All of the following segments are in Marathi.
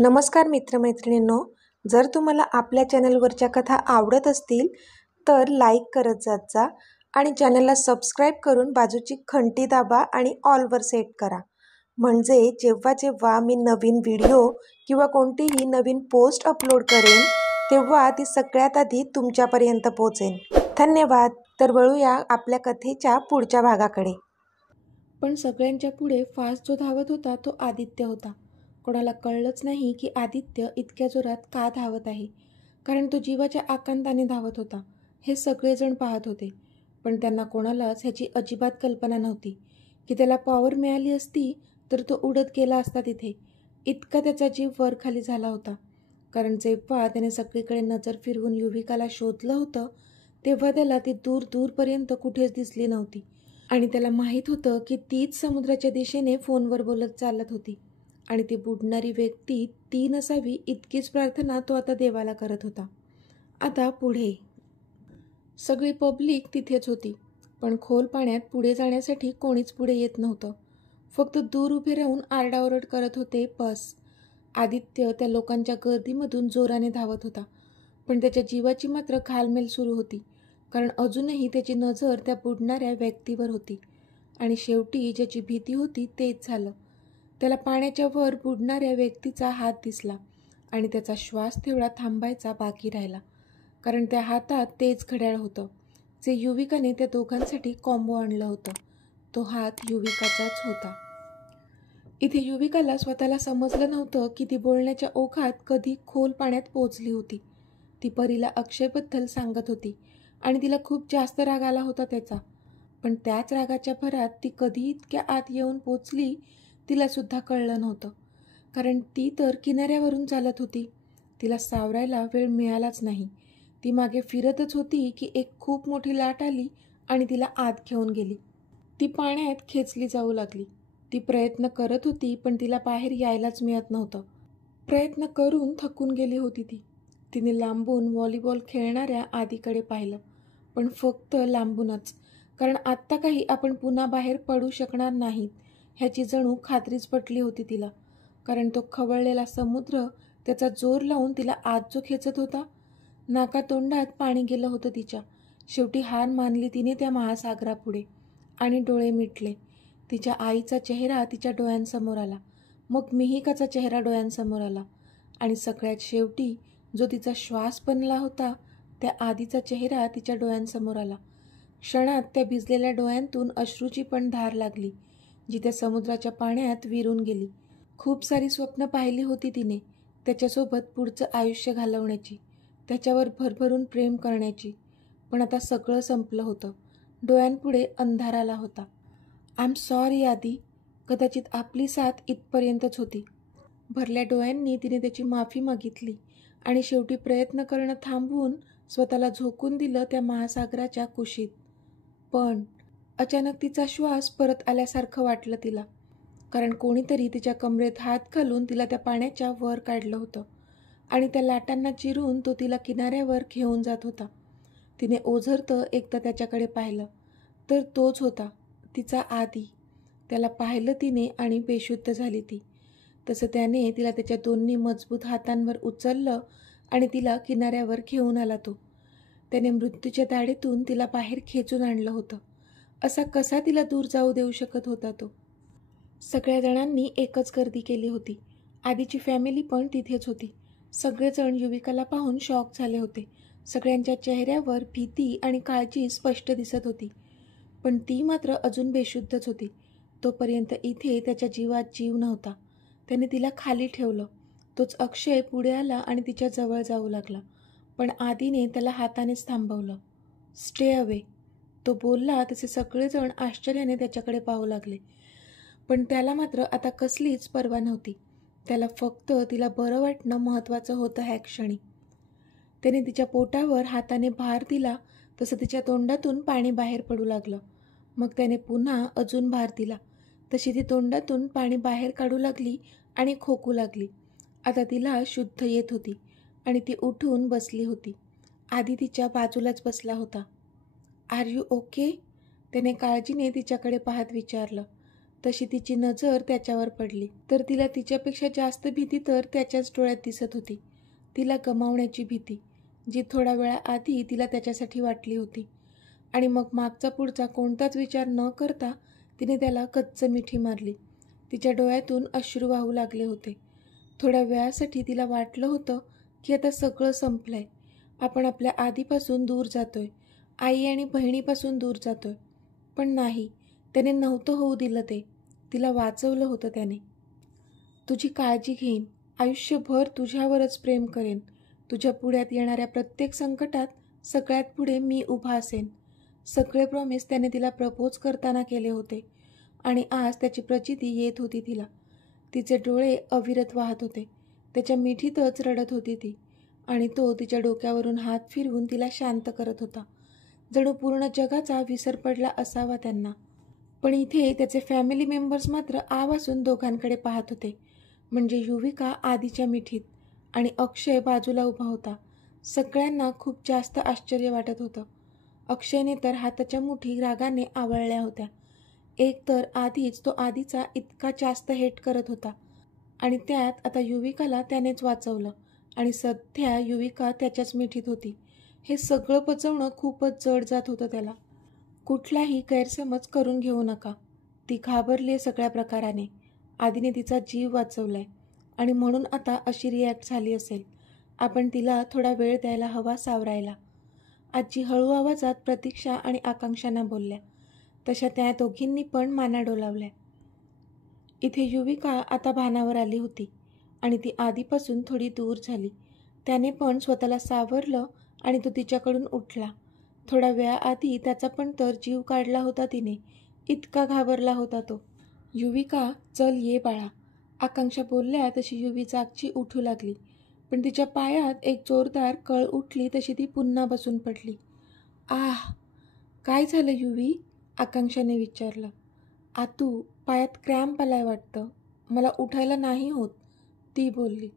नमस्कार मित्रमैत्रिणींनो, जर तुम्हाला आपल्या चॅनलवरच्या कथा आवडत असतील तर लाईक करत जात जा आणि चॅनलला सबस्क्राईब करून बाजूची घंटी दाबा आणि ऑलवर सेट करा. म्हणजे जेव्हा जेव्हा मी नवीन व्हिडिओ किंवा कोणतीही नवीन पोस्ट अपलोड करेन तेव्हा ती सगळ्यात आधी तुमच्यापर्यंत पोहोचेल. धन्यवाद. तर वळूया आपल्या कथेच्या पुढच्या भागाकडे. पण सगळ्यांच्या पुढे फास्ट जो धावत होता तो आदित्य होता. कोणाला कळलंच नाही की आदित्य इतक्या जोरात का धावत आहे, कारण तो जीवाच्या आकांताने धावत होता. हे सगळेजण पाहत होते, पण त्यांना कोणालाच ह्याची अजिबात कल्पना नव्हती की त्याला पॉवर मिळाली असती तर तो उडत गेला असता तिथे. इतका त्याचा जीव वर खाली झाला होता, कारण जेव्हा त्याने सगळीकडे नजर फिरवून युविकाला शोधलं होतं तेव्हा त्याला ती दूर दूरपर्यंत कुठेच दिसली नव्हती. आणि त्याला माहीत होतं की तीच समुद्राच्या दिशेने फोनवर बोलत चालत होती आणि ती बुडणारी व्यक्ती ती नसावी इतकीच प्रार्थना तो आता देवाला करत होता. आता पुढे सगळी पब्लिक तिथेच होती, पण खोल पाण्यात पुढे जाण्यासाठी कोणीच पुढे येत नव्हतं. फक्त दूर उभे राहून आरडाओरड करत होते बस. आदित्य त्या लोकांच्या गर्दीमधून जोराने धावत होता, पण त्याच्या जीवाची मात्र घालमेल सुरू होती, कारण अजूनही त्याची नजर त्या बुडणाऱ्या व्यक्तीवर होती. आणि शेवटी ज्याची भीती होती तेच झालं. त्याला पाण्याच्या वर बुडणाऱ्या व्यक्तीचा हात दिसला आणि त्याचा श्वास तेवढा थांबायचा बाकी राहिला, कारण त्या हातात तेच घड्याळ होतं जे युविकाने त्या दोघांसाठी कॉम्बो आणलं होतं. तो हात युविकाचाच होता. इथे युविकाला स्वतःला समजलं नव्हतं की ती बोलण्याच्या ओघात कधी खोल पाण्यात पोचली होती. ती परीला अक्षयबद्दल सांगत होती आणि तिला खूप जास्त राग आला होता त्याचा, पण त्याच रागाच्या भरात ती कधी इतक्या आत येऊन पोचली तिला सुद्धा कळलं नव्हतं, कारण ती तर किनाऱ्यावरून चालत होती. तिला सावरायला वेळ मिळालाच नाही. ती मागे फिरतच होती की एक खूप मोठी लाट आली आणि तिला आत घेऊन गेली. ती पाण्यात खेचली जाऊ लागली. ती प्रयत्न करत होती पण तिला बाहेर यायलाच मिळत नव्हतं. प्रयत्न करून थकून गेली होती ती. तिने लांबून व्हॉलीबॉल खेळणाऱ्या आदीकडे पाहिलं, पण फक्त लांबूनच, कारण आत्ता काही आपण पुन्हा बाहेर पडू शकणार नाहीत ह्याची जणू खात्रीच पटली होती तिला, कारण तो खवळलेला समुद्र त्याचा जोर लावून तिला आत जो खेचत होता. नाकातोंडात पाणी गेलं होतं तिच्या. शेवटी हार मानली तिने त्या महासागरापुढे आणि डोळे मिटले. तिच्या आईचा चेहरा तिच्या डोळ्यांसमोर आला, मग मिहिकाचा चेहरा डोळ्यांसमोर आला आणि सगळ्यात शेवटी जो तिचा श्वास बनला होता त्या आधीचा चेहरा तिच्या डोळ्यांसमोर आला. क्षणात त्या भिजलेल्या डोळ्यांतून अश्रूची पण धार लागली, जी त्या समुद्राच्या पाण्यात विरून गेली. खूप सारी स्वप्न पाहिली होती तिने, त्याच्यासोबत पुढचं आयुष्य घालवण्याची, त्याच्यावर भरभरून प्रेम करण्याची, पण आता सगळं संपलं होतं. डोळ्यांपुढे अंधार आला होता. आय एम सॉरी आदी, कदाचित आपली साथ इथपर्यंतच होती. भरल्या डोळ्यांनी तिने त्याची माफी मागितली आणि शेवटी प्रयत्न करणं थांबवून स्वतःला झोकून दिलं त्या महासागराच्या कुशीत. पण अचानक तिचा श्वास परत आल्यासारखं वाटलं तिला, कारण कोणीतरी तिच्या कमरेत हात घालून तिला त्या पाण्याच्या वर काढलं होतं आणि त्या लाटांना चिरून तो तिला किनाऱ्यावर घेऊन जात होता. तिने ओझरतं एकदा त्याच्याकडे पाहिलं तर तोच होता तिचा आदी. त्याला पाहिलं तिने आणि बेशुद्ध झाली ती. तसं त्याने तिला त्याच्या दोन्ही मजबूत हातांवर उचललं आणि तिला किनाऱ्यावर घेऊन आला तो. त्याने मृत्यूच्या दाढेतून तिला बाहेर खेचून आणलं होतं. असा कसा तिला दूर जाऊ देऊ शकत होता तो? सगळ्या जणांनी एकच गर्दी केली होती. आधीची फॅमिली पण तिथेच होती. सगळेजण युविकाला पाहून शॉक झाले होते. सगळ्यांच्या चेहऱ्यावर भीती आणि काळजी स्पष्ट दिसत होती, पण ती मात्र अजून बेशुद्धच होती. तोपर्यंत इथे त्याच्या जीवात जीव नव्हता. त्याने तिला खाली ठेवलं. तोच अक्षय पुढे आला आणि तिच्या जवळ जाऊ लागला, पण आदीने त्याला हातानेच थांबवलं. स्टे अवे, तो बोलला तसे सगळेजण आश्चर्याने त्याच्याकडे पाहू लागले, पण त्याला मात्र आता कसलीच पर्वा नव्हती. त्याला फक्त तिला बरं वाटणं महत्त्वाचं होतं ह्या क्षणी. त्याने तिच्या पोटावर हाताने भार दिला तसं तिच्या तोंडातून पाणी बाहेर पडू लागलं. मग त्याने पुन्हा अजून भार दिला तशी ती तोंडातून पाणी बाहेर काढू लागली आणि खोकू लागली. आता तिला शुद्ध येत होती आणि ती उठून बसली होती. आधी तिच्या बाजूलाच बसला होता. Are you okay? त्याने काळजीने तिच्याकडे पाहत विचारलं. तशी तिची नजर त्याच्यावर पडली तर तिला तिच्यापेक्षा जास्त भीती तर त्याच्याच डोळ्यात दिसत होती. तिला गमावण्याची भीती, जी थोड्या वेळाआधी तिला त्याच्यासाठी वाटली होती. आणि मग मागचा पुढचा कोणताच विचार न करता तिने त्याला कच्च मिठी मारली. तिच्या डोळ्यातून अश्रू वाहू लागले होते. थोड्या वेळासाठी तिला वाटलं होतं की आता सगळं संपलंय. आपण आपल्या आधीपासून दूर जातोय, आई आणि बहिणीपासून दूर जातोय. पण नाही, त्याने नव्हतं होऊ दिलं ते. तिला वाचवलं होतं त्याने. तुझी काळजी घेईन, आयुष्यभर तुझ्यावरच प्रेम करेन. तुझ्या पुढ्यात येणाऱ्या प्रत्येक संकटात सगळ्यात पुढे मी उभा असेन. सगळे प्रॉमिस त्याने तिला प्रपोज करताना केले होते आणि आज त्याची प्रचिती येत होती तिला. तिचे डोळे अविरत वाहत होते. त्याच्या मिठीतच रडत होती ती आणि तो तिच्या डोक्यावरून हात फिरवून तिला शांत करत होता. जणू पूर्ण जगाचा विसर पडला असावा त्यांना. पण इथे त्याचे फॅमिली मेंबर्स मात्र आवासून दोघांकडे पाहत होते. म्हणजे युविका आधीच्या मिठीत आणि अक्षय बाजूला उभा होता. सगळ्यांना खूप जास्त आश्चर्य वाटत होतं. अक्षयने तर हाताच्या मुठी रागाने आवळल्या होत्या. एक तर आधीच तो आधीचा इतका जास्त हेट करत होता आणि त्यात आता युविकाला त्यानेच वाचवलं आणि सध्या युविका त्याच्याच मिठीत होती. हे सगळं पचवणं खूपच जड जात होतं त्याला. कुठलाही गैरसमज करून घेऊ नका. ती घाबरली सगळ्या प्रकाराने. आधीने तिचा जीव वाचवलाय आणि म्हणून आता अशी रिॲक्ट झाली असेल. आपण तिला थोडा वेळ द्यायला हवा सावरायला. आजी हळू आवाजात प्रतीक्षा आणि आकांक्षांना बोलल्या. तशा त्या दोघींनी पण माना डोलावल्या. इथे युविका आता भानावर आली होती आणि ती आधीपासून थोडी दूर झाली. त्याने पण स्वतःला सावरलं आणि तो तिच्याकडून उठला. थोड्या वेळाआधी त्याचा पण तर जीव काढला होता तिने. इतका घाबरला होता तो. युविका, चल ये बाळा. आकांक्षा बोलल्या तशी युवी जागची उठू लागली. पण तिच्या पायात एक जोरदार कळ उठली तशी ती पुन्हा बसून पडली. आह, काय झालं युवी? आकांक्षाने विचारलं. आतू, पायात क्रॅम्प आलाय वाटतं. मला उठायला नाही होत, ती बोलली.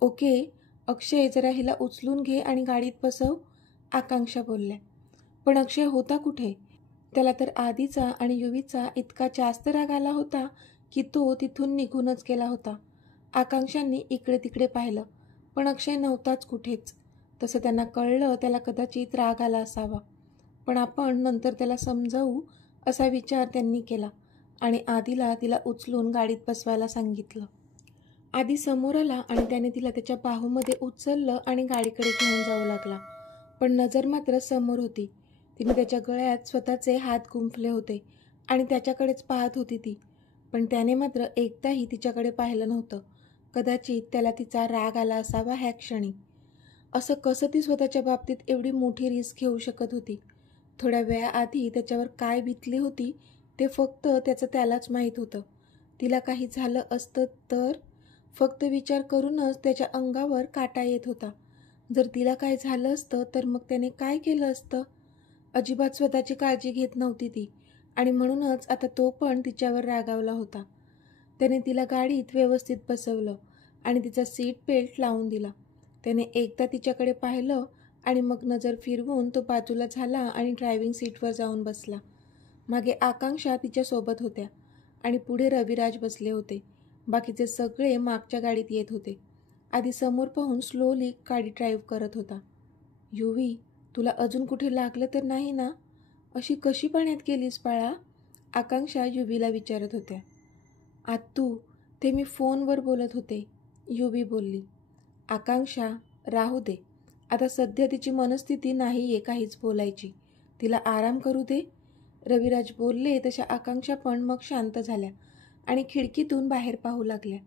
ओके, अक्षय जरा हिला उचलून घे आणि गाडीत बसव, आकांक्षा बोलल्या. पण अक्षय होता कुठे? त्याला तर आधीचा आणि युवीचा इतका जास्त राग आला होता की तो तिथून निघूनच गेला होता. आकांक्षांनी इकडे तिकडे पाहिलं, पण अक्षय नव्हताच कुठेच. तसं त्यांना कळलं त्याला कदाचित राग आला असावा. पण आपण नंतर त्याला समजावू असा विचार त्यांनी केला आणि आधीला तिला उचलून गाडीत बसवायला सांगितलं. आधी समोर आला आणि त्याने तिला त्याच्या बाहूमध्ये उचललं आणि गाडीकडे घेऊन जाऊ लागला. पण नजर मात्र समोर होती. तिने त्याच्या गळ्यात स्वतःचे हात गुंफले होते आणि त्याच्याकडेच पाहत होती ती. पण त्याने मात्र एकदाही तिच्याकडे पाहिलं नव्हतं. कदाचित त्याला तिचा राग आला असावा ह्या क्षणी. असं कसं ती स्वतःच्या बाबतीत एवढी मोठी रिस्क घेऊ शकत होती? थोड्या वेळाआधी त्याच्यावर काय बितली होती ते फक्त त्याचं त्यालाच माहीत होतं. तिला काही झालं असतं तर? फक्त विचार करूनच त्याच्या अंगावर काटा येत होता. जर तिला काय झालं असतं तर मग त्याने काय केलं असतं? अजिबात स्वतःची काळजी घेत नव्हती ती आणि म्हणूनच आता तो पण तिच्यावर रागावला होता. त्याने तिला गाडीत व्यवस्थित बसवलं आणि तिचा सीट बेल्ट लावून दिला. त्याने एकदा तिच्याकडे पाहिलं आणि मग नजर फिरवून तो बाजूला झाला आणि ड्रायव्हिंग सीटवर जाऊन बसला. मागे आकांक्षा तिच्यासोबत होत्या आणि पुढे रविराज बसले होते. बाकीचे सगळे मागच्या गाडीत येत होते. आधी समोर पाहून स्लोली गाडी ड्राईव्ह करत होता. युवी, तुला अजून कुठे लागलं तर नाही ना? अशी कशी पाण्यात गेलीस बाळा? आकांक्षा युवीला विचारत होत्या. आत्तू, ते मी फोनवर बोलत होते, युवी बोलली. आकांक्षा, राहू दे. आता सध्या तिची मनस्थिती नाही आहे काहीच बोलायची. तिला आराम करू दे, रविराज बोलले. तशा आकांक्षा पण मग शांत झाल्या आणि खिडकीतून बाहेर पाहू लागल्या.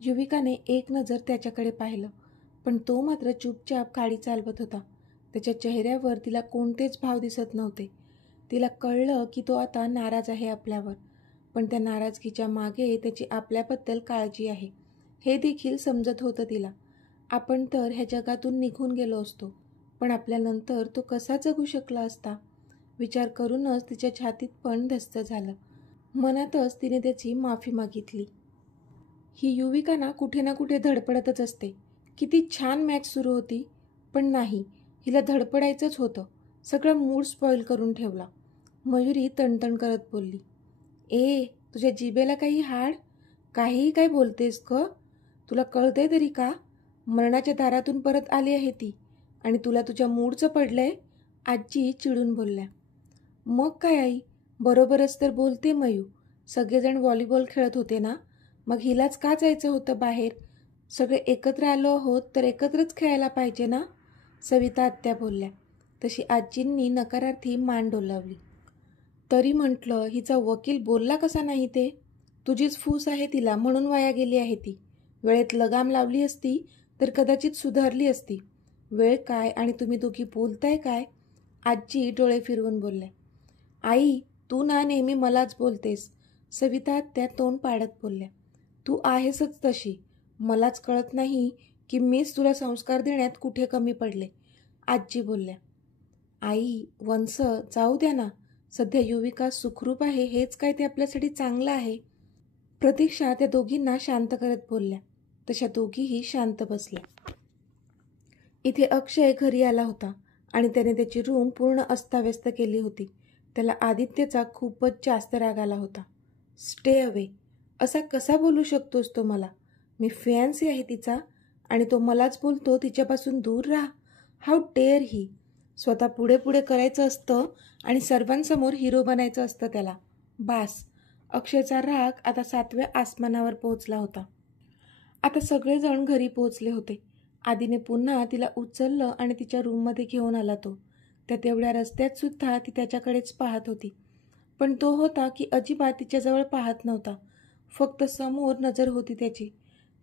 युविकाने एक नजर त्याच्याकडे पाहिलं, पण तो मात्र चुपचाप गाडी चालवत होता. त्याच्या चेहऱ्यावर तिला कोणतेच भाव दिसत नव्हते. तिला कळलं की तो आता नाराज आहे आपल्यावर, पण त्या नाराजगीच्या मागे त्याची आपल्याबद्दल काळजी आहे हे देखील समजत होतं तिला. आपण तर ह्या जगातून निघून गेलो असतो, पण आपल्यानंतर तो कसा जगू शकला असता? विचार करूनच तिच्या छातीत पण धस्त झालं. मनातच तिने त्याची माफी मागितली. ही युविका ना कुठे धडपडतच असते. किती छान मॅच सुरू होती, पण नाही, हिला धडपडायचंच होतं. सगळा मूड स्पॉईल करून ठेवला, मयुरी तणतण करत बोलली. तुझ्या जिभेला काही हाड? काहीही काय बोलतेस ग? तुला कळतंय तरी का? मरणाच्या दारातून परत आली आहे ती आणि तुला तुझ्या मूडचं पडलंय. आजी चिडून बोलल्या. मग काय आई, बरोबरच तर बोलते मयू. सगळेजण व्हॉलीबॉल खेळत होते ना, मग हिलाच का जायचं होतं बाहेर? सगळे एकत्र आलो आहोत तर एकत्रच खेळायला पाहिजे ना, सविता आत्या बोलल्या. तशी आजींनी नकारार्थी मान डोलावली. तरी म्हटलं, हिचा वकील बोलला कसा नाही ते? तुझीच फूस आहे तिला म्हणून वाया गेली आहे ती. वेळेत लगाम लावली असती तर कदाचित सुधारली असती. वेळ काय आणि तुम्ही दोघी बोलताय काय? आजी डोळे फिरवून बोलल्या. आई, तू ना नेहमी मलाच बोलतेस, सविता त्या तोंड पाडत बोलल्या. तू आहेसच तशी. मलाच कळत नाही की मीच तुला संस्कार देण्यात कुठे कमी पडले, आजी बोलल्या. आई, वंस जाऊ द्या ना. सध्या युविका सुखरूप आहे हेच काय ते आपल्यासाठी चांगलं आहे. प्रतीक्षा त्या दोघींना शांत करत बोलल्या. तशा दोघीही शांत बसल्या. इथे अक्षय घरी आला होता आणि त्याने त्याची रूम पूर्ण अस्ताव्यस्त केली होती. त्याला आदित्यचा खूपच जास्त राग आला होता. स्टे अवे, असा कसा बोलू शकतोस तो मला? मी फियांसी आहे तिचा आणि तो मलाच बोलतो तिच्यापासून दूर राहा. हाऊ डेअर ही. स्वतः पुढे पुढे करायचं असतं आणि सर्वांसमोर हिरो बनायचं असतं त्याला. बास. अक्षयचा राग आता 7व्या आसमानावर पोहोचला होता. आता सगळेजण घरी पोहोचले होते. आधीने पुन्हा तिला उचललं आणि तिच्या रूममध्ये घेऊन आला तो. त्या तेवढ्या रस्त्यात सुद्धा ती त्याच्याकडेच पाहत होती. पण तो होता की अजिबात तिच्याजवळ पाहत नव्हता. फक्त समोर नजर होती त्याची.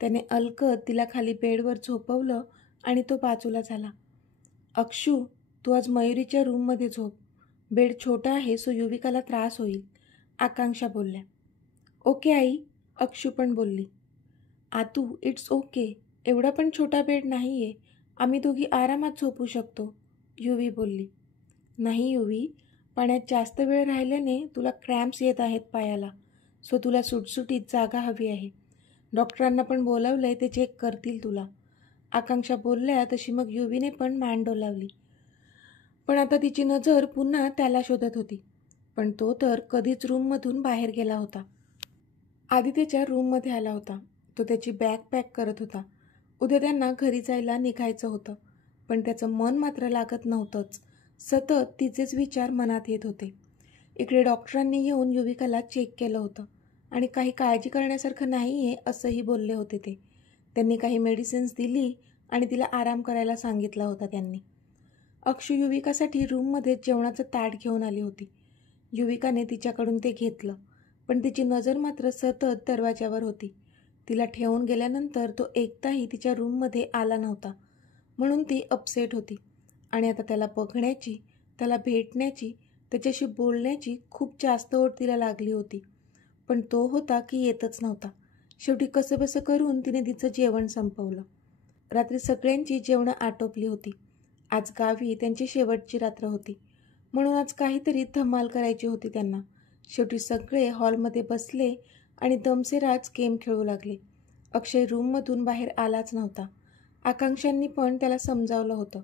त्याने अलगद तिला खाली बेडवर झोपवलं आणि तो बाजूला झाला. अक्षू, तू आज मयुरीच्या रूममध्ये झोप. बेड छोटा आहे सो युविकाला त्रास होईल, आकांक्षा बोलल्या. ओके आई, अक्षू पण बोलली. आतू, इट्स ओके. एवढा पण छोटा बेड नाही आहे. आम्ही दोघी आरामात झोपू शकतो, युवी बोलली. नाही युवी, पाण्यात जास्त वेळ राहिल्याने तुला क्रॅम्प्स येत आहेत पायाला, सो तुला सुटसुटीत जागा हवी आहे. डॉक्टरांना पण बोलावलं आहे, ते चेक करतील तुला, आकांक्षा बोलल्या. तशी मग युवीने पण मान डोलावली. पण आता तिची नजर पुन्हा त्याला शोधत होती. पण तो तर कधीच रूममधून बाहेर गेला होता. आधी त्याच्या रूममध्ये आला होता. तो त्याची बॅग पॅक करत होता. उद्या त्यांना घरी जायला निघायचं होतं. पण त्याचं मन मात्र लागत नव्हतंच. सतत तिचेच विचार मनात येत होते. इकडे डॉक्टरांनी येऊन युविकाला चेक केलं होतं आणि काही काळजी करण्यासारखं नाही आहे असंही बोलले होते ते. त्यांनी काही मेडिसिन्स दिली आणि तिला आराम करायला सांगितला होता त्यांनी. अक्षू युविकासाठी रूममध्ये जेवणाचं ताट घेऊन आली होती. युविकाने तिच्याकडून ते घेतलं, पण तिची नजर मात्र सतत दरवाजावर होती. तिला ठेवून गेल्यानंतर तो एकदाही तिच्या रूममध्ये आला नव्हता, म्हणून ती अपसेट होती. आणि आता त्याला बघण्याची, त्याला भेटण्याची, त्याच्याशी बोलण्याची खूप जास्त ओढ तिला लागली होती. पण तो होता की येतच नव्हता. शेवटी कसंबसं करून तिने तिचं जेवण संपवलं. रात्री सगळ्यांची जेवणं आटोपली होती. आज गावी त्यांची शेवटची रात्र होती, म्हणून आज काहीतरी धमाल करायची होती त्यांना. शेवटी सगळे हॉलमध्ये बसले आणि दमसेराज गेम खेळू लागले. अक्षय रूममधून बाहेर आलाच नव्हता. आकांक्षांनी पण त्याला समजावलं होतं,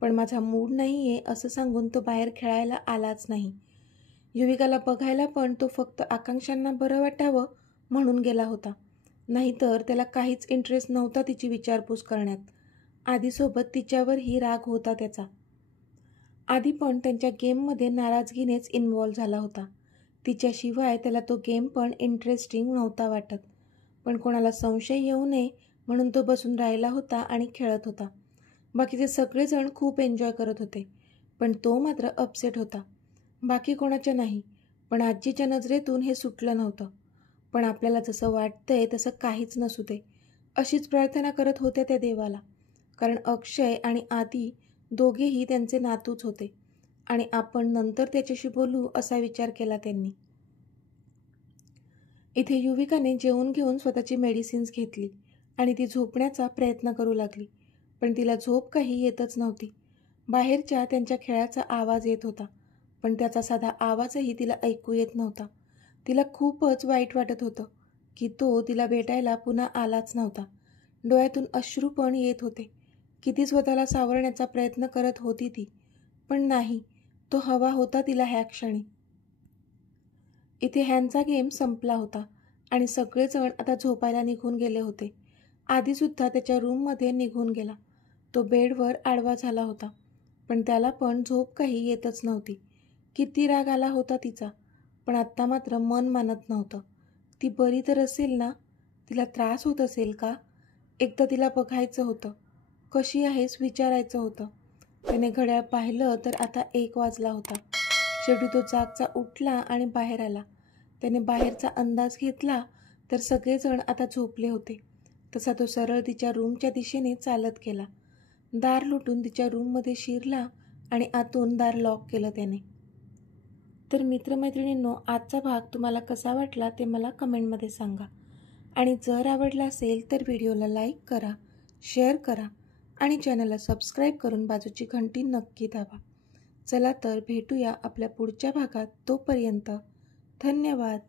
पण माझा मूड नाही आहे असं सांगून तो बाहेर खेळायला आलाच नाही. युविकाला बघायला पण तो फक्त आकांक्षांना बरं वाटावं म्हणून गेला होता. नाहीतर त्याला काहीच इंटरेस्ट नव्हता तिची विचारपूस करण्यात. आधीसोबत तिच्यावरही राग होता त्याचा. आधी पण त्यांच्या गेममध्ये नाराजगीनेच इन्व्हॉल्व झाला होता. तिच्याशिवाय त्याला तो गेम पण इंटरेस्टिंग नव्हता वाटत. पण कोणाला संशय येऊ नये म्हणून तो बसून राहिला होता आणि खेळत होता. बाकीचे सगळेजण खूप एन्जॉय करत होते, पण तो मात्र अपसेट होता. बाकी कोणाच्या नाही, पण आजीच्या नजरेतून हे सुटलं नव्हतं. पण आपल्याला जसं वाटतंय तसं काहीच नसू दे, अशीच प्रार्थना करत होत्या त्या देवाला. कारण अक्षय आणि आदी दोघेही त्यांचे नातूच होते आणि आपण नंतर त्याच्याशी बोलू असा विचार केला त्यांनी. इथे युविकाने जेवून घेऊन स्वतःची मेडिसिन्स घेतली आणि ती झोपण्याचा प्रयत्न करू लागली. पण तिला झोप काही येतच नव्हती. बाहेरच्या त्यांच्या खेळाचा आवाज येत होता, पण त्याचा साधा आवाजही तिला ऐकू येत नव्हता. तिला खूपच वाईट वाटत होतं की तो तिला भेटायला पुन्हा आलाच नव्हता. डोळ्यातून अश्रू पण येत होते. किती स्वतःला सावरण्याचा प्रयत्न करत होती ती, पण नाही, तो हवा होता तिला ह्या क्षणी. इथे ह्यांचा गेम संपला होता आणि सगळेजण आता झोपायला निघून गेले होते. आधीसुद्धा त्याच्या रूममध्ये निघून गेला. तो बेडवर आडवा झाला होता, पण त्याला पण झोप काही येतच नव्हती. किती राग आला होता तिचा, पण आत्ता मात्र मन मानत नव्हतं. ती बरी तर असेल ना? तिला त्रास होत असेल का? एकदा तिला बघायचं होतं. कशी आहेस विचारायचं होतं. त्याने घड्याळ पाहिलं तर आता 1 वाजला होता. शेवटी तो जागचा उठला आणि बाहेर आला. त्याने बाहेरचा अंदाज घेतला तर सगळेजण आता झोपले होते. तसा तो सरळ तिच्या रूमच्या दिशेने चालत गेला. दार लुटून तिच्या रूममध्ये शिरला आणि आतून दार लॉक केलं त्याने. तर मित्रमैत्रिणींनो, आजचा भाग तुम्हाला कसा वाटला ते मला कमेंटमध्ये सांगा. आणि जर आवडला असेल तर व्हिडिओला लाईक करा, शेअर करा आणि चॅनलला सबस्क्राईब करून बाजूची घंटी नक्की दाबा. चला तर भेटूया आपल्या पुढच्या भागात. तोपर्यंत धन्यवाद.